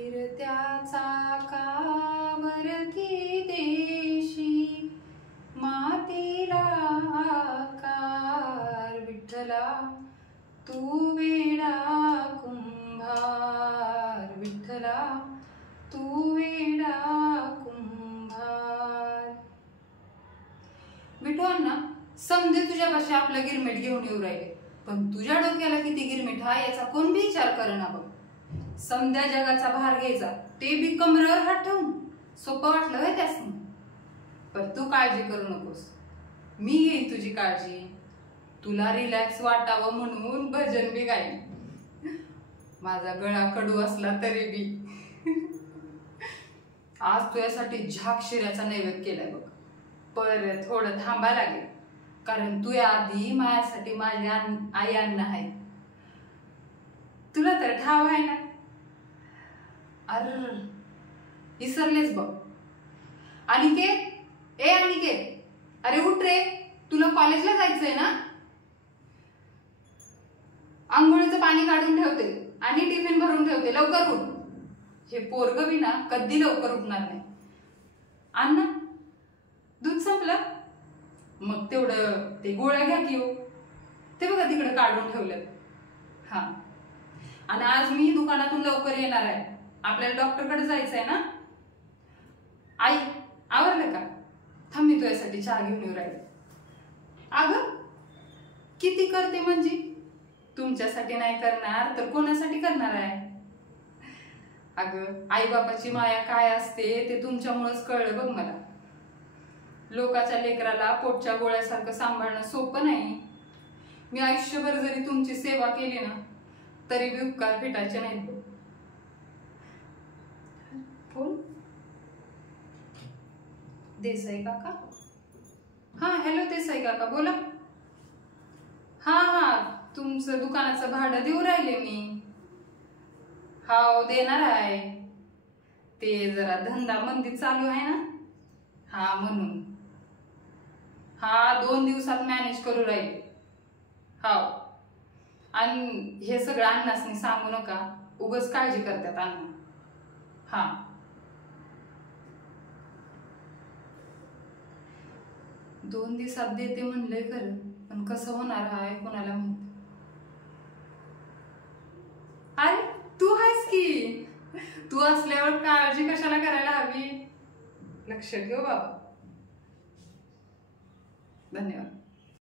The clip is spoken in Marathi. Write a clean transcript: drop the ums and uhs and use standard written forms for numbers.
फिरत्या चाकावरती देशी मातीला आकार विठ्ठला तू वेडा कुंभार विठ्ठला तू वेडा कुंभार। विठू अण्णा समजे तुझ्यापाशी आपलं गिरमिट घेऊन येऊ राहिले, पण तुझ्या डोक्याला किती गिरमिट हा याचा कोण बी विचार करेना बघ। समध्या जगाचा भार घ्यायचा ते बी कमरेवर हात ठेवून सोपं वाटलं होय त्यासनी? पण तू काळजी करू नकोस, मी घेईन तुझी काळजी। तुला रिलॅक्स वाटावं म्हणून भजन बी गाईन, माझा गळा कडू असला तरी बी। आज तुझ्यासाठी झाक शिऱ्याचा नैवेद्य केलाय बघ, पर थोडं थांबा लागेल, कारण तू आधी माझ्यासाठी माझी आई अन्न आहे। तुला तर ठाव आहे ना? अरे विसरलेच बघ। अनिकेत, ए अनिकेत, अरे उठ रे, तुला कॉलेजला जायचंय ना? आंघोळीचं पाणी काढून ठेवते आणि टिफिन भरून ठेवते, लवकर उठ। हे पोरग बी ना कधी लवकर उठणार नाही। अण्णा दूध संपलं? मग तेवढं ते गोळ्या घ्या की हो, ते बघा तिकडे काढून ठेवलं। हा, आणि आज मी दुकानातून लवकर येणार आहे, आपल्याला डॉक्टरकडे जायचंय ना? आई आवरलं का? थांब मी तुझ्यासाठी चहा घेऊन येऊ राहिले। अगं किती करते म्हणजे, तुमच्यासाठी नाही करणार तर कोणासाठी करणार आहे? अगं आई बापाची माया काय असते ते तुमच्यामुळेच कळलं बघ मला। लोकाच्या लेकराला पोटच्या गोळ्यासारखं सांभाळणं सोपं नाही। मी आयुष्यभर जरी तुमची सेवा केली ना तरी बी उपकार फिटायचे नाहीत बघ। फोन देसाई काका? हा हॅलो देसाई काका बोला। हा तुमचं दुकानाचं भाडं देऊ राहिले मी। हाव देणार आहे, ते जरा धंदा मंदी चालू आहे ना, हा म्हणून। हा 2 दिवसात मॅनेज करू राहिले। हाव, आणि हे सगळं अण्णासनी सांगू नका, उगाच काळजी करतात अण्णा। हा 2 दिवसात देते म्हणलंय खरं, पण कसं होणार आहे कोणाला माहित। अरे तू आहेस की, तू असल्यावर काळजी कशाला करायला हवी। लक्ष ठेव बाबा। धन्यवाद।